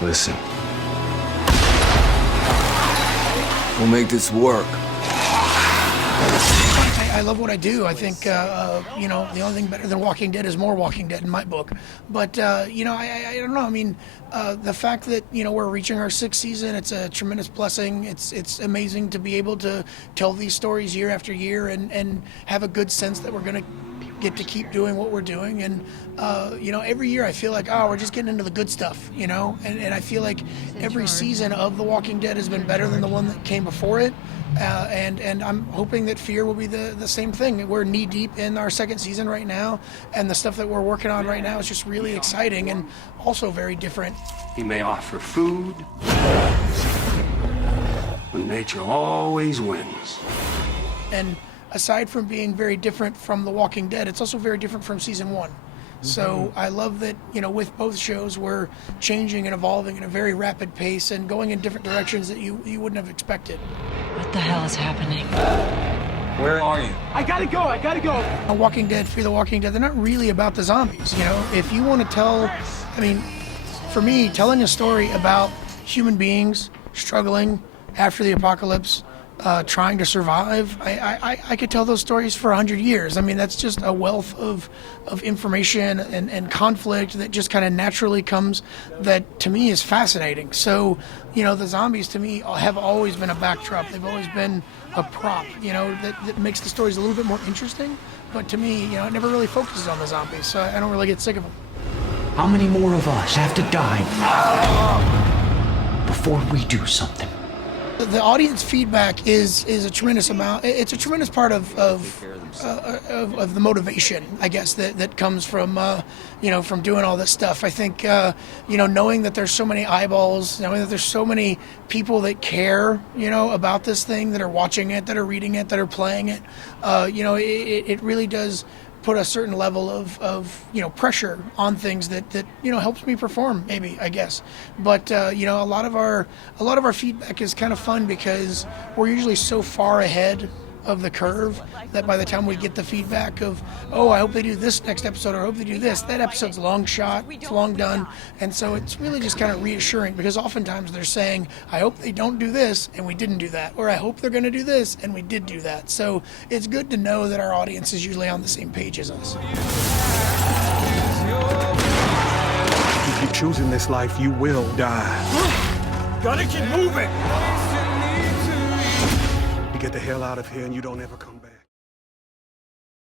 Listen. We'll make this work. I love what I do. I think, you know, the only thing better than Walking Dead is more Walking Dead in my book. But, you know, I don't know. I mean, the fact that, you know, we're reaching our 6th season, it's a tremendous blessing. It's amazing to be able to tell these stories year after year and have a good sense that we're going to get to keep doing what we're doing. And, you know, every year I feel like, oh, we're just getting into the good stuff, you know? And I feel like every season of The Walking Dead has been better than the one that came before it. And I'm hoping that Fear will be the same thing. We're knee deep in our 2nd season right now, and the stuff that we're working on right now is just really exciting and also very different. He may offer food, but nature always wins. And aside from being very different from The Walking Dead, it's also very different from season 1. So I love that, you know, with both shows, we're changing and evolving at a very rapid pace and going in different directions that you wouldn't have expected. What the hell is happening? Where are you? I gotta go. Walking Dead, Fear the Walking Dead, they're not really about the zombies, you know? If you want to tell, I mean, for me, telling a story about human beings struggling after the apocalypse, trying to survive, I could tell those stories for 100 years. I mean, that's just a wealth of information and conflict that just kind of naturally comes that to me is fascinating. So, you know, the zombies to me have always been a backdrop. They've always been a prop, you know, that makes the stories a little bit more interesting. But to me, you know, it never really focuses on the zombies, so I don't really get sick of them. How many more of us have to die before we do something? The audience feedback is a tremendous amount. It's a tremendous part of the motivation, I guess, that comes from you know, from doing all this stuff. I think you know, knowing that there's so many eyeballs, knowing that there's so many people that care, you know, about this thing, that are watching it, that are reading it, that are playing it. You know, it really does put a certain level of you know, pressure on things that you know, helps me perform, maybe, I guess. But you know, a lot of our feedback is kind of fun because we're usually so far ahead of the curve that by the time we get the feedback of, oh, I hope they do this next episode, or I hope they do this, that episode's long shot, it's long done. And so it's really just kind of reassuring, because oftentimes they're saying, I hope they don't do this and we didn't do that, or I hope they're going to do this and we did do that. So it's good to know that our audience is usually on the same page as us. If you're choosing this life, you will die. Gotta keep moving! You get the hell out of here and you don't ever come back.